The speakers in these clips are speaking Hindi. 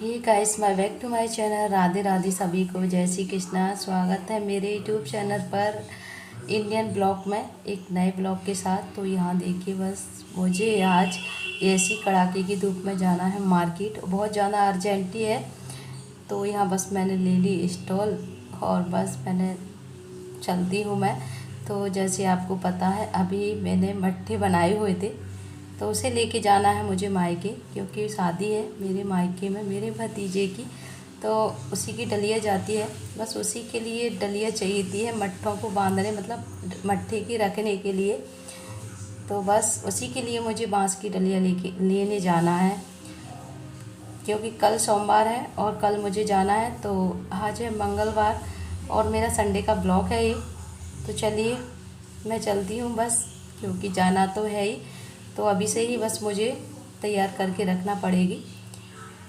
Hey guys, my back to my channel. Radhe Radhe सभी को, जय श्री कृष्णा। स्वागत है मेरे यूट्यूब चैनल पर इंडियन ब्लॉग में एक नए ब्लॉग के साथ। तो यहाँ देखिए, बस मुझे आज ऐसी कड़ाके की धूप में जाना है मार्केट, बहुत ज़्यादा अर्जेंटी है। तो यहाँ बस मैंने ले ली स्टॉल और बस मैंने चलती हूँ मैं। तो जैसे आपको पता है, अभी मैंने मट्ठे बनाए हुए थे, तो उसे लेके जाना है मुझे मायके, क्योंकि शादी है मेरे मायके में मेरे भतीजे की। तो उसी की डलिया जाती है, बस उसी के लिए डलिया चाहिए थी है, मट्ठों को बांधने, मतलब मट्ठे की रखने के लिए। तो बस उसी के लिए मुझे बांस की डलिया लेने जाना है, क्योंकि कल सोमवार है और कल मुझे जाना है। तो आज है मंगलवार और मेरा संडे का ब्लॉक है ये। तो चलिए मैं चलती हूँ बस, क्योंकि जाना तो है ही। तो अभी से ही बस मुझे तैयार करके रखना पड़ेगी।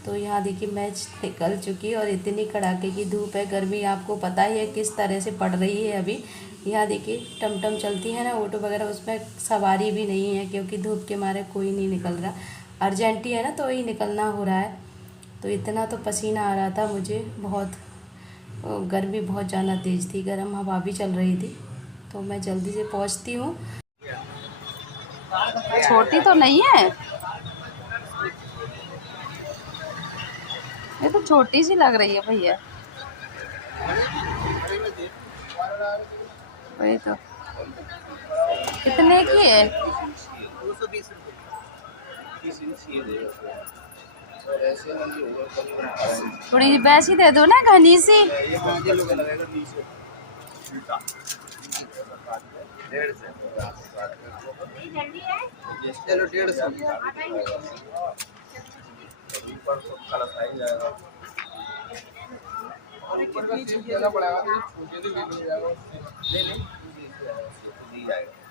तो यहाँ देखिए, मैं निकल चुकी और इतनी कड़ाके की धूप है, गर्मी आपको पता ही है किस तरह से पड़ रही है अभी। यहाँ देखिए टमटम चलती है ना, ऑटो वगैरह, उसमें सवारी भी नहीं है, क्योंकि धूप के मारे कोई नहीं निकल रहा। अर्जेंटी है ना, तो ही निकलना हो रहा है। तो इतना तो पसीना आ रहा था मुझे बहुत, गर्मी बहुत ज़्यादा तेज़ थी, गर्म हवा भी चल रही थी। तो मैं जल्दी से पहुँचती हूँ। छोटी तो नहीं है, ये तो छोटी सी लग रही है भैया। वही तो, कितने की है? 220 थोड़ी वैसी दे दो ना, घनी सी। चलो 150।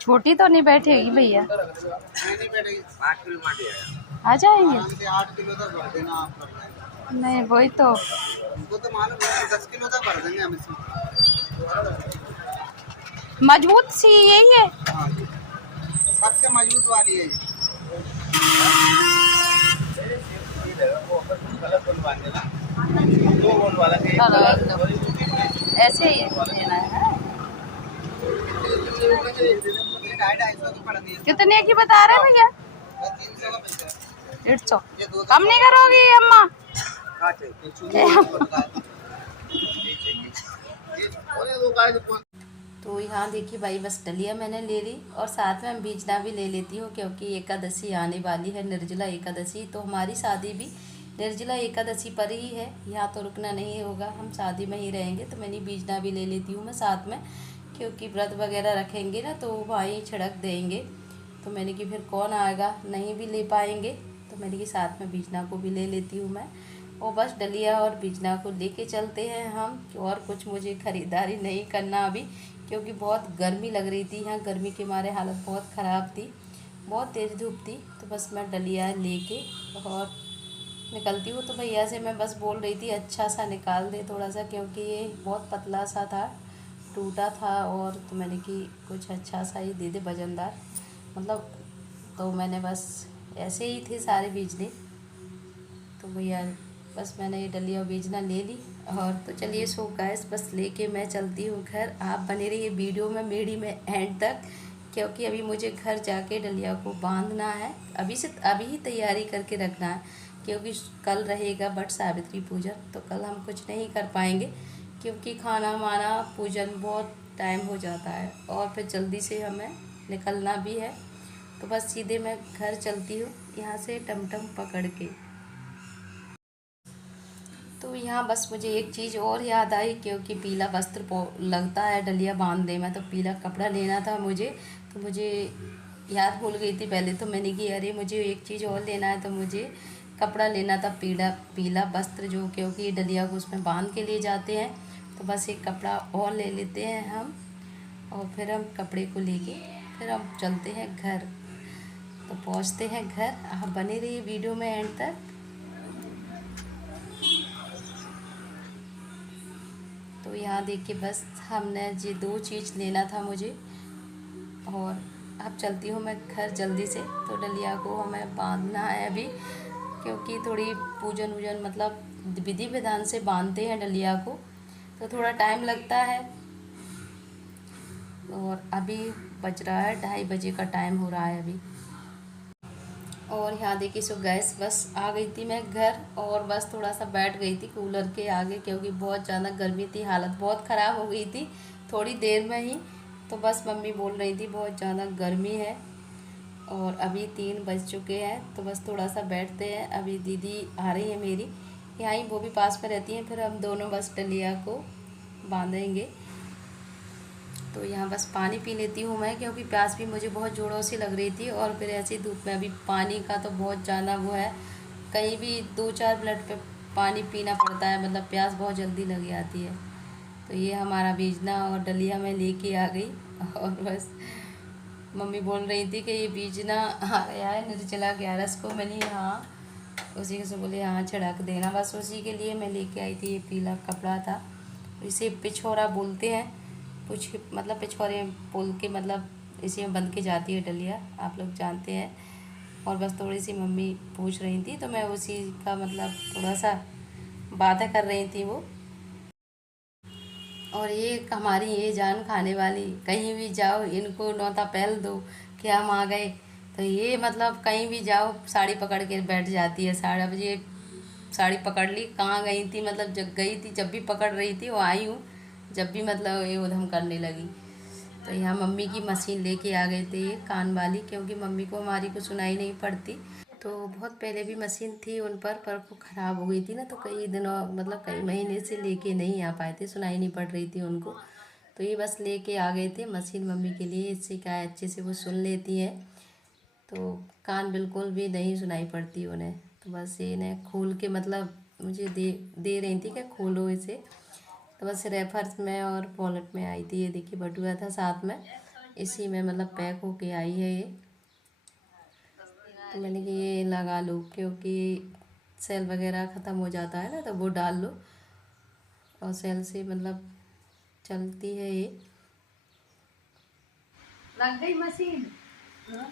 छोटी तो नहीं बैठेगी भैया? नहीं बैठेगी, 8 किलो माटी आएगा। आ जाएंगे? आराम से 8 किलो तक भर देना आप लोग। नहीं, वही तो। उनको तो मालूम है 10 किलो तक भर देंगे हम इसमें। मजबूत सी यही है। हाँ जी, सबसे मजबूत वाली है। चलो ऐसे ही लेना है। ये 250 की पड़ दी है। कितने की बता रहे हैं भैया? 300 का पैसा। 150 ये दो कम नहीं करोगी अम्मा? कहाँ चाहिए? तो यहाँ देखिए भाई, बस डलिया मैंने ले ली और साथ में बीजना भी ले लेती हूँ, क्योंकि एकादशी आने वाली है, निर्जला एकादशी। तो हमारी शादी भी निर्जला एकादशी पर ही है, यहाँ तो रुकना नहीं होगा, हम शादी में ही रहेंगे। तो मैंने बीजना भी ले लेती हूँ मैं साथ में, क्योंकि व्रत वगैरह रखेंगे ना, तो भाई छिड़क देंगे। तो मैंने कि फिर कौन आएगा, नहीं भी ले पाएंगे। तो मैंने कि साथ में बीजना को भी ले लेती हूँ मैं। और बस डलिया और बीजना को लेके चलते हैं हम, और कुछ मुझे ख़रीदारी नहीं करना अभी, क्योंकि बहुत गर्मी लग रही थी। यहाँ गर्मी के मारे हालत बहुत ख़राब थी, बहुत तेज़ धूप थी। तो बस मैं डलिया लेके और निकलती हूँ। तो भैया से मैं बस बोल रही थी अच्छा सा निकाल दे थोड़ा सा, क्योंकि ये बहुत पतला सा था, टूटा था। और तो मैंने कि कुछ अच्छा सा ही दे दे, वजनदार मतलब। तो मैंने बस ऐसे ही थे सारे बीजने। तो भैया बस मैंने ये डलिया बीजना ले ली। और तो चलिए सो गैस, बस लेके मैं चलती हूँ घर। आप बने रहिए वीडियो में मेरी में एंड तक, क्योंकि अभी मुझे घर जाके डलिया को बांधना है। अभी से अभी ही तैयारी करके रखना है, क्योंकि कल रहेगा बट सावित्री पूजन। तो कल हम कुछ नहीं कर पाएंगे, क्योंकि खाना वाना पूजन बहुत टाइम हो जाता है, और फिर जल्दी से हमें निकलना भी है। तो बस सीधे मैं घर चलती हूँ यहाँ से टमटम पकड़ के। तो यहाँ बस मुझे एक चीज़ और याद आई, क्योंकि पीला वस्त्र लगता है डलिया बांधने में, तो पीला कपड़ा लेना था मुझे। तो मुझे याद भूल गई थी पहले, तो मैंने कि अरे मुझे एक चीज़ और लेना है। तो मुझे कपड़ा लेना था, पीला पीला वस्त्र, जो क्योंकि डलिया को उसमें बांध के लिए जाते हैं। तो बस एक कपड़ा और ले लेते हैं हम, और फिर हम कपड़े को लेके फिर हम चलते हैं घर। तो पहुँचते हैं घर, आप बने रहिए वीडियो में एंड तक। तो यहाँ देखिए, बस हमने ये दो चीज़ लेना था मुझे, और अब चलती हूँ मैं घर जल्दी से। तो डलिया को हमें बांधना है अभी, क्योंकि थोड़ी पूजन वूजन मतलब विधि विधान से बांधते हैं डलिया को, तो थोड़ा टाइम लगता है। और अभी बज रहा है 2:30 का टाइम हो रहा है अभी। और यहाँ देखिए सो गैस बस आ गई थी मैं घर, और बस थोड़ा सा बैठ गई थी कूलर के आगे, क्योंकि बहुत ज़्यादा गर्मी थी, हालत बहुत ख़राब हो गई थी थोड़ी देर में ही। तो बस मम्मी बोल रही थी बहुत ज़्यादा गर्मी है, और अभी 3 बज चुके हैं, तो बस थोड़ा सा बैठते हैं। अभी दीदी आ रही है मेरी यहाँ ही, वो भी पास में रहती हैं, फिर हम दोनों बस डलिया को बांधेंगे। तो यहाँ बस पानी पी लेती हूँ मैं, क्योंकि प्यास भी मुझे बहुत ज़ोरों से लग रही थी, और फिर ऐसी धूप में अभी पानी का तो बहुत ज़्यादा वो है, कहीं भी 2-4 मिनट पे पानी पीना पड़ता है, मतलब प्यास बहुत जल्दी लग जाती है। तो ये हमारा बीजना और डलिया मैं लेके आ गई, और बस मम्मी बोल रही थी कि ये बीजना आ गया है निर्जला 11 को। मैंने हाँ, उसी से बोले हाँ छिड़क देना, बस उसी के लिए मैं लेके आई थी। ये पीला कपड़ा था, इसे पिछोरा बोलते हैं, कुछ मतलब पिछोरे बोल के, मतलब इसी में बंध के जाती है डलिया, आप लोग जानते हैं। और बस थोड़ी सी मम्मी पूछ रही थी, तो मैं उसी का मतलब थोड़ा सा बातें कर रही थी वो। और ये हमारी ये जान खाने वाली, कहीं भी जाओ इनको नौता पहल दो कि हम आ गए, तो ये मतलब कहीं भी जाओ साड़ी पकड़ के बैठ जाती है। 12:30 साड़ी पकड़ ली, कहाँ गई थी, मतलब जब गई थी जब भी पकड़ रही थी, वो आई हूँ जब भी मतलब ये उधम करने लगी। तो यहाँ मम्मी की मशीन लेके आ गए थे ये कान वाली, क्योंकि मम्मी को हमारी को सुनाई नहीं पड़ती। तो बहुत पहले भी मशीन थी उन पर वो ख़राब हो गई थी ना, तो कई दिनों मतलब कई महीने से लेके नहीं आ पाए थे, सुनाई नहीं पड़ रही थी उनको। तो ये बस लेके आ गए थे मशीन मम्मी के लिए, इससे क्या है अच्छे से वो सुन लेती है, तो कान बिल्कुल भी नहीं सुनाई पड़ती उन्हें। तो बस ये इन्हें खोल के मतलब मुझे दे दे रही थी कि खोलो इसे। तो बस रेफर्स में और वॉलेट में आई थी, ये देखिए बटुआ था साथ में, इसी में मतलब पैक होके आई है ये। तो मैंने कि ये लगा लो, क्योंकि सेल वगैरह ख़त्म हो जाता है ना, तो वो डाल लो, और सेल से मतलब चलती है ये। लग गई मशीन। हाँ?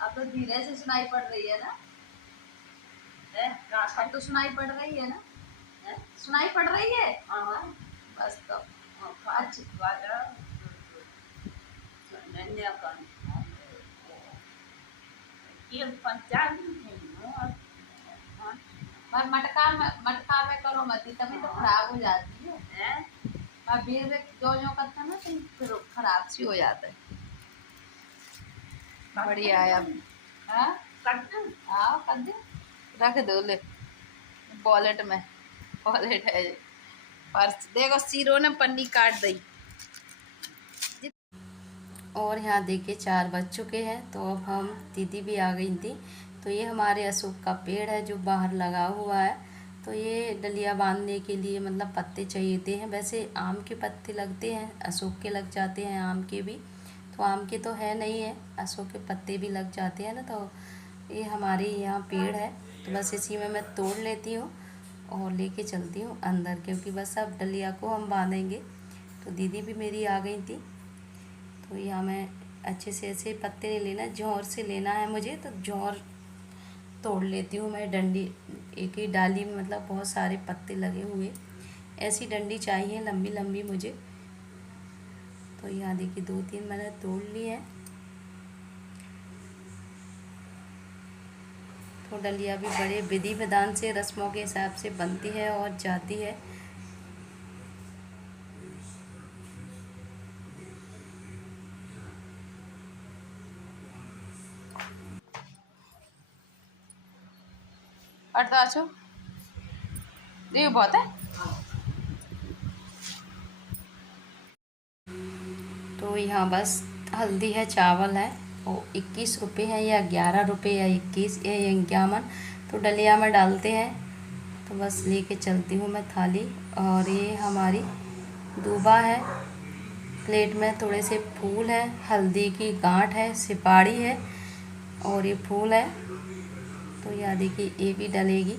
अब तो धीरे से सुनाई पड़ रही है ना, अब तो सुनाई पड़ रही है ना, सुनाई पड़ रही है। हाँ बस तो अच्छी मटका में करो मत, तभी तो खराब हो जाती है। मैं बेर जो करता ना, तो फिर खराब सी हो जाता है। बढ़िया है अब। हाँ हाँ कर दे, रख दो ले वॉलेट में, वॉलेट है ये। पर्स देखो सीरो ने पन्नी काट दी। और यहाँ देखिए 4 बज चुके हैं, तो अब हम दीदी भी आ गई थी। तो ये हमारे अशोक का पेड़ है जो बाहर लगा हुआ है, तो ये डलिया बांधने के लिए मतलब पत्ते चाहिए थे हैं। वैसे आम के पत्ते लगते हैं, अशोक के लग जाते हैं, आम के भी, तो आम के तो है नहीं है, अशोक के पत्ते भी लग जाते हैं ना। तो ये हमारे यहाँ पेड़ है, तो बस इसी में मैं तोड़ लेती हूँ और लेके चलती हूँ अंदर, क्योंकि बस अब डलिया को हम बांधेंगे। तो दीदी भी मेरी आ गई थी। तो यहाँ मैं अच्छे से ऐसे पत्ते नहीं लेना, जौर से लेना है मुझे, तो जौर तोड़ लेती हूँ मैं। डंडी एक ही डाली में मतलब बहुत सारे पत्ते लगे हुए, ऐसी डंडी चाहिए लंबी लंबी मुझे। तो यहाँ देखिए 2-3 मैंने तोड़ लिए हैं। तो डलिया भी बड़े विधि विधान से रस्मों के हिसाब से बनती है और जाती है। अर्थाचो ये बहुत है। तो यहाँ बस हल्दी है, चावल है, वो 21 रुपये है, या 11 रुपये, या 21 या 51, तो डलिया में डालते हैं। तो बस लेके चलती हूँ मैं थाली। और ये हमारी दूबा है, प्लेट में थोड़े से फूल है, हल्दी की गांठ है, सिपाड़ी है, और ये फूल है। तो यहाँ देखिए ये भी डलेगी,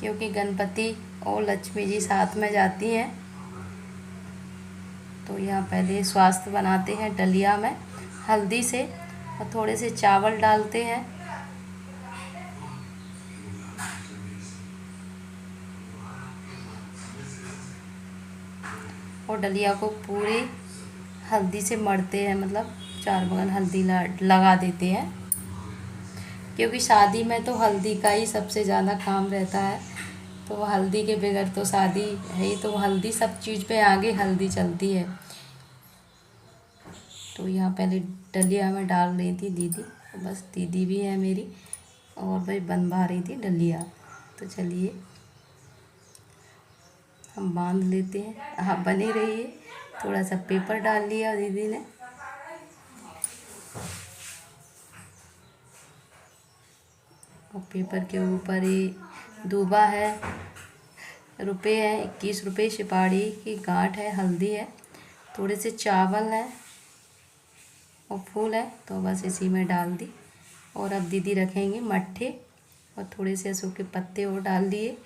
क्योंकि गणपति और लक्ष्मी जी साथ में जाती हैं। तो यहाँ पहले स्वास्थ्य बनाते हैं डलिया में हल्दी से, और थोड़े से चावल डालते हैं, और डलिया को पूरे हल्दी से मढ़ते हैं, मतलब चार बगल हल्दी लगा देते हैं, क्योंकि शादी में तो हल्दी का ही सबसे ज़्यादा काम रहता है। तो हल्दी के बगैर तो शादी है ही, तो हल्दी सब चीज़ पे आगे हल्दी चलती है। तो यहाँ पहले डलिया में डाल रही थी दीदी, तो बस दीदी भी है मेरी और भाई बनवा रही थी डलिया। तो चलिए हम बांध लेते हैं, आप बने रहिए। थोड़ा सा पेपर डाल लिया दीदी ने, और पेपर के ऊपर ये दूबा है, रुपए हैं 21 रुपये, सुपारी की गांठ है, हल्दी है, थोड़े से चावल है और फूल है। तो बस इसी में डाल दी। और अब दीदी रखेंगे मट्ठे और थोड़े से सूखे पत्ते और डाल दिए।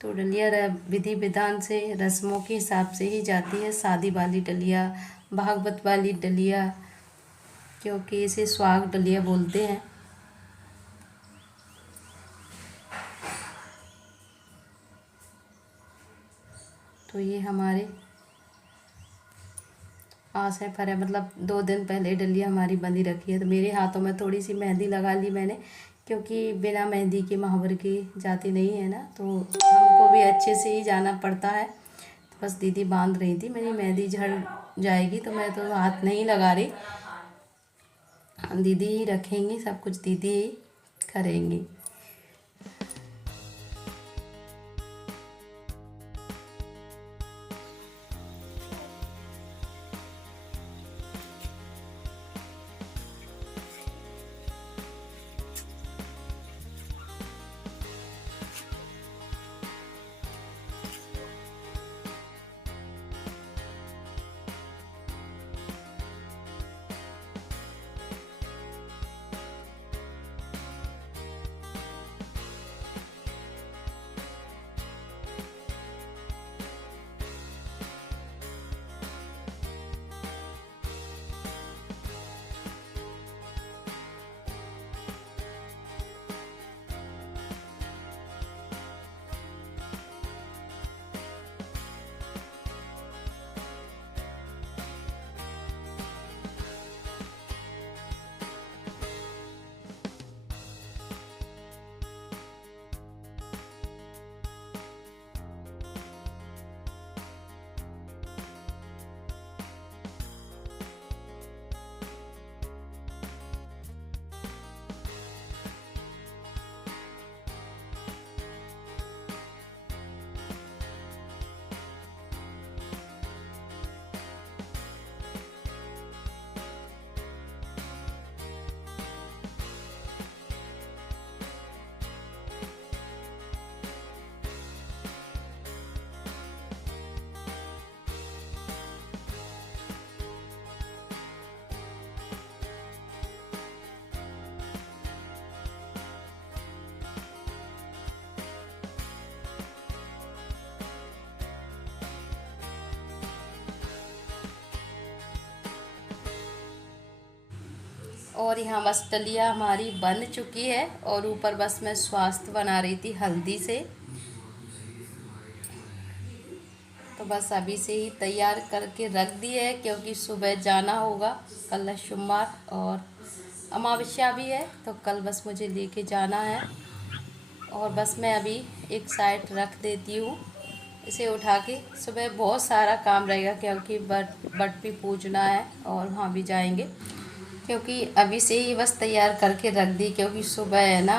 तो डलिया विधि विधान से, रस्मों के हिसाब से ही जाती है। शादी वाली डलिया, भागवत वाली डलिया, क्योंकि इसे सुहाग डलिया बोलते हैं। तो ये हमारे आशा पर है, मतलब 2 दिन पहले डलिया हमारी बंधी रखी है। तो मेरे हाथों में थोड़ी सी मेहंदी लगा ली मैंने, क्योंकि बिना मेहंदी के महावर की जाती नहीं है ना, तो हमको भी अच्छे से ही जाना पड़ता है। तो बस दीदी बांध रही थी, मेरी मेहंदी झड़ जाएगी तो मैं तो हाथ नहीं लगा रही, दीदी ही रखेंगी, सब कुछ दीदी ही करेंगी। और यहाँ बस डलिया हमारी बन चुकी है, और ऊपर बस मैं स्वास्थ्य बना रही थी हल्दी से। तो बस अभी से ही तैयार करके रख दी है, क्योंकि सुबह जाना होगा, कल सोमवार और अमावस्या भी है, तो कल बस मुझे लेके जाना है। और बस मैं अभी एक साइड रख देती हूँ, इसे उठा के। सुबह बहुत सारा काम रहेगा, क्योंकि बट भी पूजना है और वहाँ भी जाएंगे, क्योंकि अभी से ही बस तैयार करके रख दी, क्योंकि सुबह है ना,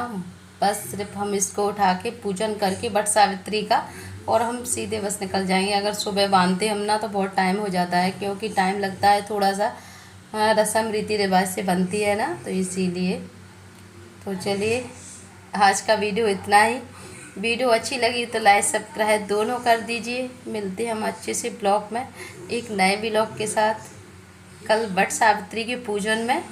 बस सिर्फ हम इसको उठा के पूजन करके बट सावित्री का, और हम सीधे बस निकल जाएंगे। अगर सुबह बांधते हम ना तो बहुत टाइम हो जाता है, क्योंकि टाइम लगता है थोड़ा सा, रस्म रीति रिवाज से बनती है ना, तो इसीलिए। तो चलिए आज का वीडियो इतना ही। वीडियो अच्छी लगी तो लाइक सब्सक्राइब दोनों कर दीजिए। मिलते हैं हम अच्छे से ब्लॉग में, एक नए ब्लॉग के साथ, कल बट सावित्री के पूजन में।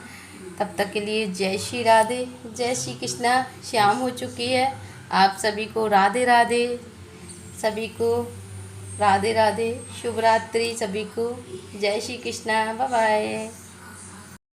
तब तक के लिए जय श्री राधे, जय श्री कृष्णा। शाम हो चुकी है, आप सभी को राधे राधे, सभी को राधे राधे, शुभ रात्रि सभी को, जय श्री कृष्णा, बाय बाय।